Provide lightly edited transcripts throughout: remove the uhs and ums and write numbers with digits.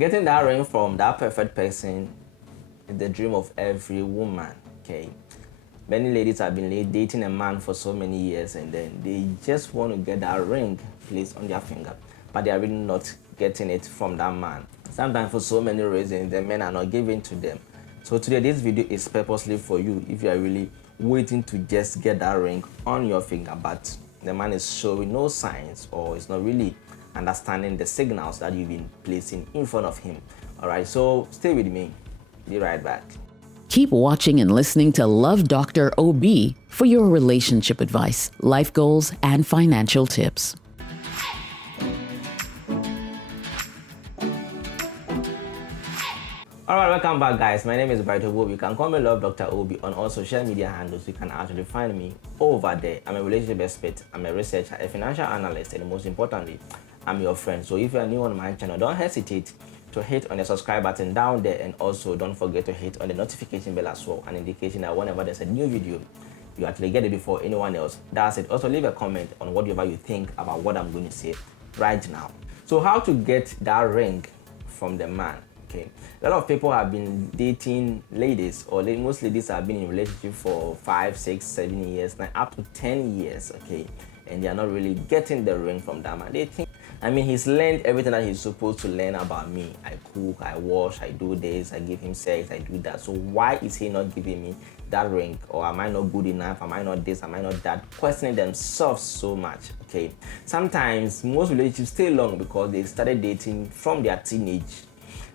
Getting that ring from that perfect person is the dream of every woman, okay? Many ladies have been dating a man for so many years and then they just want to get that ring placed on their finger, but they are really not getting it from that man. Sometimes for so many reasons, the men are not giving to them. So today, this video is purposely for you if you are really waiting to just get that ring on your finger, but the man is showing no signs or is not really understanding the signals that you've been placing in front of him. All right, so stay with me. Be right back. Keep watching and listening to Love Dr. OB for your relationship advice, life goals, and financial tips. Alright, welcome back guys. My name is Brighto Bob. You can call me Love Dr. Obi on all social media handles. You can actually find me over there. I'm a relationship expert, I'm a researcher, a financial analyst, and most importantly, I'm your friend. So if you are new on my channel, don't hesitate to hit on the subscribe button down there, and also don't forget to hit on the notification bell as well, an indication that whenever there's a new video, you actually get it before anyone else. That's it. Also leave a comment on whatever you think about what I'm going to say right now. So how to get that ring from the man? Okay, a lot of people have been dating ladies, or most ladies have been in a relationship for 5, 6, 7 years, now up to 10 years, okay, and they are not really getting the ring from that man. They think, I mean, he's learned everything that he's supposed to learn about me. I cook, I wash, I do this, I give him sex, I do that. So why is he not giving me that ring? Or am I not good enough? Am I not this? Am I not that? Questioning themselves so much, okay. Sometimes most relationships stay long because they started dating from their teenage.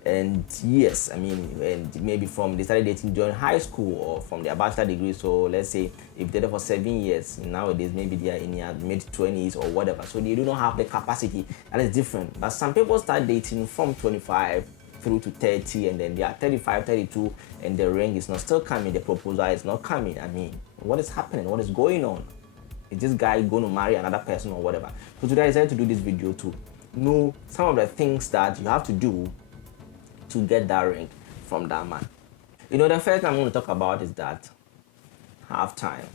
And yes, I mean, and maybe they started dating during high school or from their bachelor degree. So let's say if they're there for 7 years, nowadays maybe they are in their mid-20s or whatever. So they do not have the capacity. That is different. But some people start dating from 25 through to 30, and then they are 35, 32, and the ring is not still coming. The proposal is not coming. I mean, what is happening? What is going on? Is this guy going to marry another person or whatever? So today I decided to do this video to know some of the things that you have to do to get that ring from that man. You know, the first thing I'm going to talk about is that have time.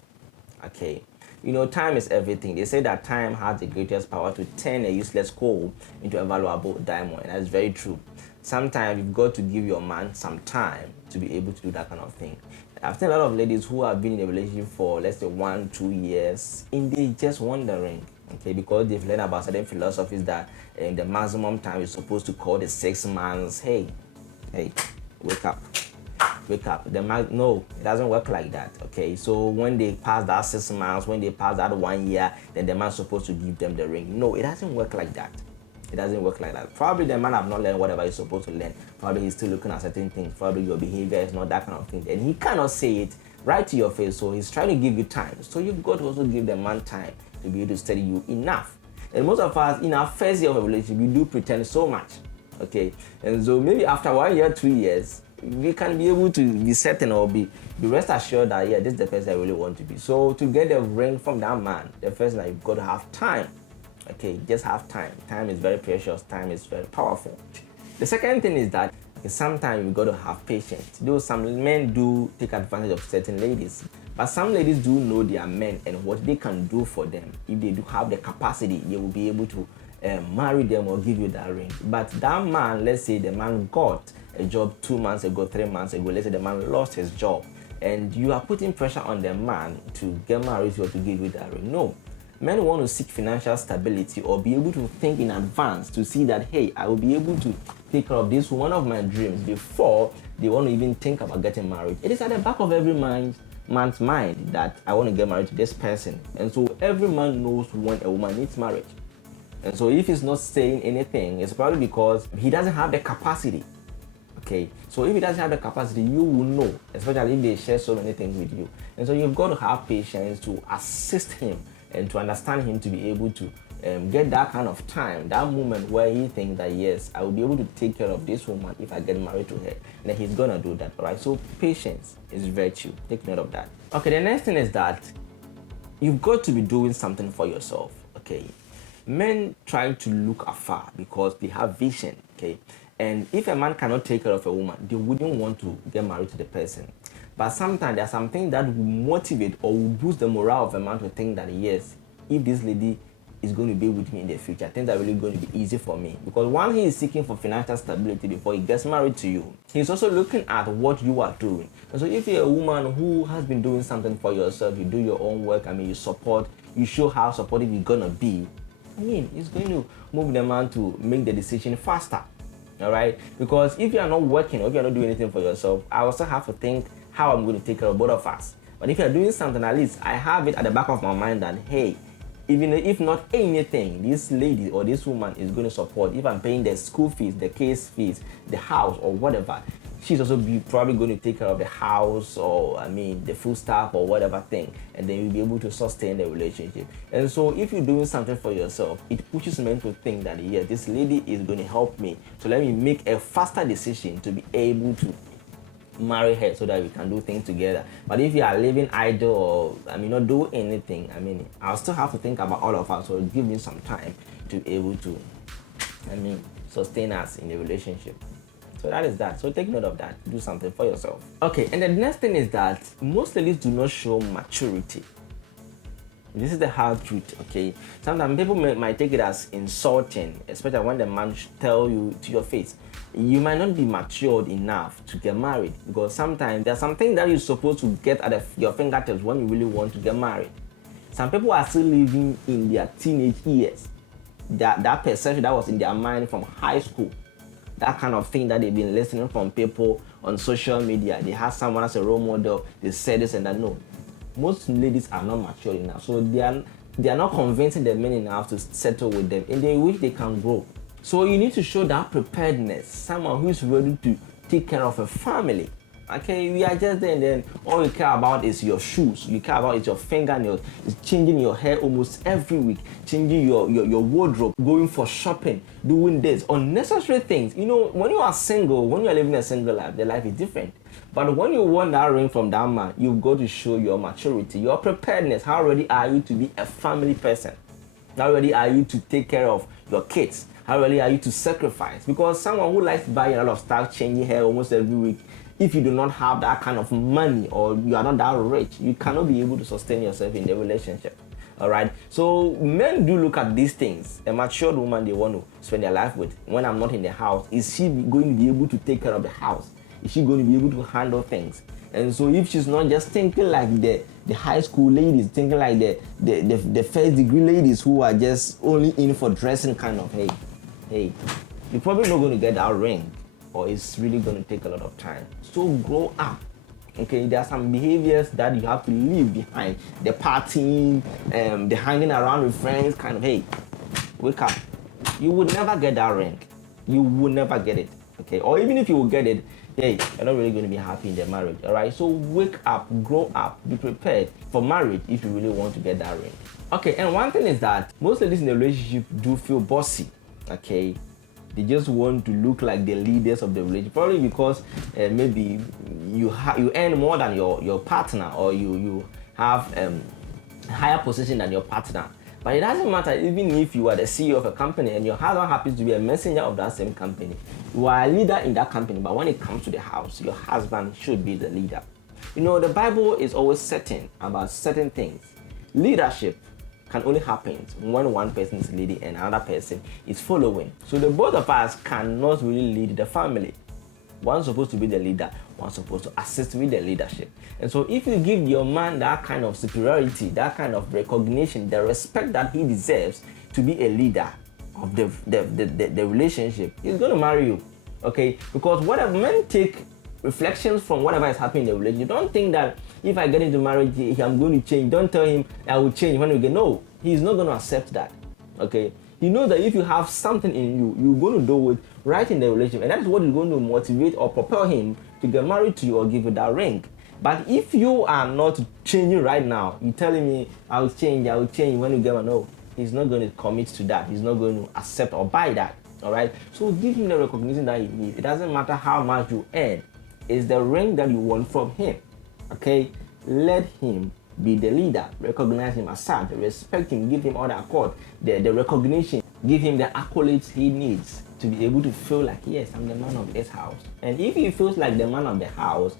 Okay, you know, time is everything. They say that time has the greatest power to turn a useless coal into a valuable diamond, and that's very true. Sometimes you've got to give your man some time to be able to do that kind of thing. I've seen a lot of ladies who have been in a relationship for, let's say, 1, 2 years, and they just want the ring. Okay, because they've learned about certain philosophies that the maximum time is supposed to call the 6 months. Hey, wake up. No, it doesn't work like that. Okay, so when they pass that 6 months, when they pass that 1 year, then the man's supposed to give them the ring. No, it doesn't work like that. It doesn't work like that. Probably the man have not learned whatever he's supposed to learn. Probably he's still looking at certain things. Probably your behavior is not that kind of thing. And he cannot say it right to your face. So he's trying to give you time. So you've got to also give the man time to be able to study you enough. And most of us, in our first year of a relationship, we do pretend so much. Okay, and so maybe after 1 year, 2 years, we can be able to be certain or be rest assured that, yeah, this is the person I really want to be. So to get the ring from that man, the first thing, you've got to have time. Okay, just have time. Time is very precious. Time is very powerful. The second thing is that sometimes you've got to have patience. Though some men do take advantage of certain ladies, but some ladies do know their men and what they can do for them. If they do have the capacity, they will be able to marry them or give you that ring. But that man, let's say the man got a job 2 months ago, 3 months ago, let's say the man lost his job, and you are putting pressure on the man to get married or to give you that ring. No. Men want to seek financial stability or be able to think in advance to see that, hey, I will be able to take care of this one of my dreams before they want to even think about getting married. It is at the back of every man's mind that I want to get married to this person. And so every man knows when a woman needs marriage. And so if he's not saying anything, it's probably because he doesn't have the capacity. Okay, so if he doesn't have the capacity, you will know, especially if they share so many things with you. And so you've got to have patience to assist him and to understand him to be able to get that kind of time, that moment where he thinks that, yes, I will be able to take care of this woman if I get married to her. And then he's gonna do that, all right? So patience is virtue. Take note of that. Okay, the next thing is that you've got to be doing something for yourself, okay? Men try to look afar because they have vision, okay? And if a man cannot take care of a woman, they wouldn't want to get married to the person. But sometimes there's something that will motivate or will boost the morale of a man to think that, yes, if this lady is going to be with me in the future. Things are really going to be easy for me. Because while he is seeking for financial stability before he gets married to you, he's also looking at what you are doing. And so if you're a woman who has been doing something for yourself, you do your own work, you support, you show how supportive you're going to be, it's going to move the man to make the decision faster. All right? Because if you are not working or if you are not doing anything for yourself, I also have to think how I'm going to take care of both of us. But if you're doing something, at least I have it at the back of my mind that, hey, even if not anything, this lady or this woman is going to support. If I'm paying the school fees, the case fees, the house or whatever, she's also probably going to take care of the house or the food stuff or whatever thing, and then you'll be able to sustain the relationship. And so if you're doing something for yourself, it pushes men to think that, yeah, this lady is going to help me, so let me make a faster decision to be able to marry her so that we can do things together. But if you are living idle or not do anything, I'll still have to think about all of us, so give me some time to be able to sustain us in the relationship. So that is that. So take note of that. Do something for yourself. Okay, and the next thing is that most ladies do not show maturity. This is the hard truth, okay? Sometimes people might take it as insulting, especially when the man tell you to your face, you might not be matured enough to get married, because sometimes there's something that you're supposed to get at your fingertips when you really want to get married. Some people are still living in their teenage years. That perception that was in their mind from high school, that kind of thing that they've been listening from people on social media. They have someone as a role model, they say this and that. No, most ladies are not mature enough, so they are not convincing the men enough to settle with them, and they wish they can grow. So you need to show that preparedness, someone who is ready to take care of a family. Okay, we are just there, and then all you care about is your shoes, you care about is your fingernails, is changing your hair almost every week, changing your wardrobe, going for shopping, doing this, unnecessary things. When you are single, when you are living a single life, the life is different. But when you want that ring from that man, you've got to show your maturity, your preparedness. How ready are you to be a family person? How ready are you to take care of your kids? How ready are you to sacrifice? Because someone who likes buying a lot of stuff, changing hair almost every week, if you do not have that kind of money or you are not that rich, you cannot be able to sustain yourself in the relationship. All right. So men do look at these things. A matured woman they want to spend their life with. When I'm not in the house, is she going to be able to take care of the house? Is she going to be able to handle things? And so if she's not just thinking like the high school ladies, thinking like the first degree ladies who are just only in for dressing, kind of, hey, you're probably not going to get that ring, or it's really going to take a lot of time. So grow up. Okay, there are some behaviors that you have to leave behind. The partying, the hanging around with friends, kind of, hey, wake up. You would never get that ring. You will never get it. Okay, or even if you will get it, hey, you're not really going to be happy in the marriage. All right, so wake up, grow up, be prepared for marriage if you really want to get that ring. Okay, and one thing is that most ladies in the relationship do feel bossy. Okay, they just want to look like the leaders of the relationship, probably because maybe you earn more than your partner, or you have higher position than your partner. But it doesn't matter. Even if you are the CEO of a company and your husband happens to be a messenger of that same company, you are a leader in that company, but when it comes to the house, your husband should be the leader. The Bible is always certain about certain things. Leadership can only happen when one person is leading and another person is following. So the both of us cannot really lead the family. One's supposed to be the leader, one's supposed to assist with the leadership. And so if you give your man that kind of superiority, that kind of recognition, the respect that he deserves to be a leader of the relationship, he's going to marry you. Okay? Because whatever men take reflections from whatever is happening in the relationship. Don't think that if I get into marriage, I'm going to change. Don't tell him I will change when we get. No, he's not going to accept that. Okay? He knows that if you have something in you, you're going to do it right in the relationship. And that is what is going to motivate or propel him to get married to you or give you that ring. But if you are not changing right now, you're telling me I will change when you get married. No, he's not going to commit to that. He's not going to accept or buy that. All right? So give him the recognition that he needs. It doesn't matter how much you earn. It's the ring that you want from him. Okay? Let him be the leader. Recognize him as such. Respect him. Give him all the accord, the recognition. Give him the accolades he needs to be able to feel like, yes, I'm the man of this house. And if he feels like the man of the house,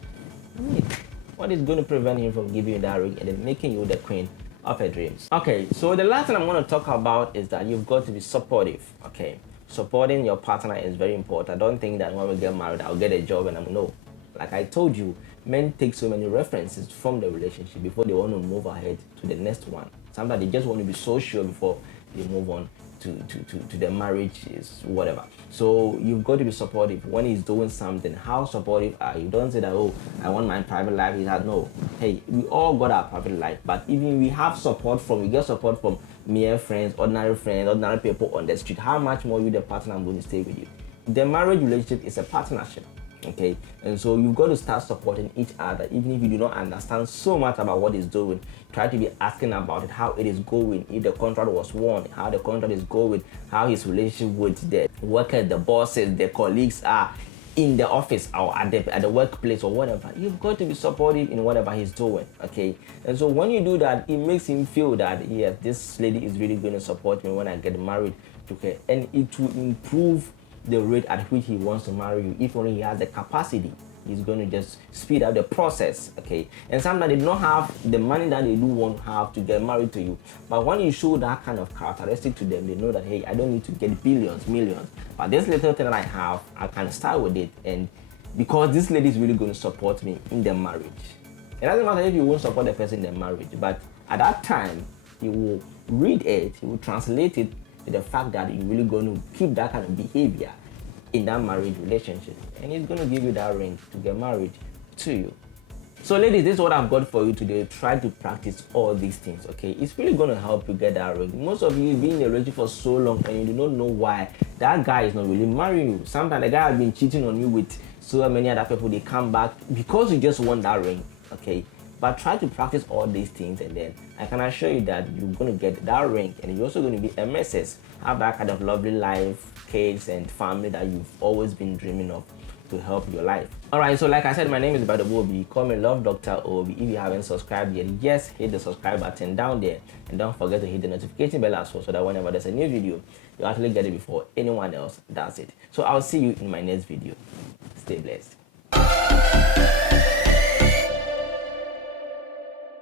what is going to prevent him from giving you that ring and then making you the queen of her dreams. Okay, so the last thing I'm going to talk about is that you've got to be supportive. Okay, supporting your partner is very important. I don't think that when we get married, I'll get a job and I'm no. Like I told you, men take so many references from the relationship before they want to move ahead to the next one. Sometimes they just want to be so sure before they move on to the marriage is whatever. So you've got to be supportive when he's doing something. How supportive are you? Don't say that, oh, I want my private life. He said, no. Hey, we all got our private life, but even we have support from, we get support from mere friends, ordinary people on the street. How much more you, the partner, I'm going to stay with you? The marriage relationship is a partnership. Okay, and so you've got to start supporting each other, even if you do not understand so much about what he's doing. Try to be asking about it, how it is going, if the contract was won, how the contract is going, how his relationship with the workers, the bosses, the colleagues are in the office or at the workplace or whatever. You've got to be supportive in whatever he's doing. Okay, and so when you do that, it makes him feel that yes, this lady is really going to support me when I get married to her, and it will improve the rate at which he wants to marry you. If only he has the capacity, he's going to just speed up the process. Okay, and sometimes they don't have the money that they do want to have to get married to you, but when you show that kind of characteristic to them, they know that hey, I don't need to get billions, millions, but this little thing that I have, I can start with it, and because this lady is really going to support me in the marriage. It doesn't matter if you won't support the person in the marriage, but at that time he will read it, he will translate it to the fact that you're really going to keep that kind of behavior in that marriage relationship, and he's going to give you that ring to get married to you. So ladies, this is what I've got for you today. Try to practice all these things. Okay, it's really going to help you get that ring. Most of you have been in a relationship for so long and you do not know why that guy is not really marrying you. Sometimes the guy has been cheating on you with so many other people. They come back because you just want that ring. Okay, but try to practice all these things, and then I can assure you that you're going to get that ring, and you're also going to be a missus, have that kind of lovely life, kids and family that you've always been dreaming of to help your life. Alright, so like I said, my name is Bado Obi. Call me Love Dr. Obi. If you haven't subscribed yet, just hit the subscribe button down there, and don't forget to hit the notification bell as well, so that whenever there's a new video, you actually get it before anyone else does it. So I'll see you in my next video. Stay blessed.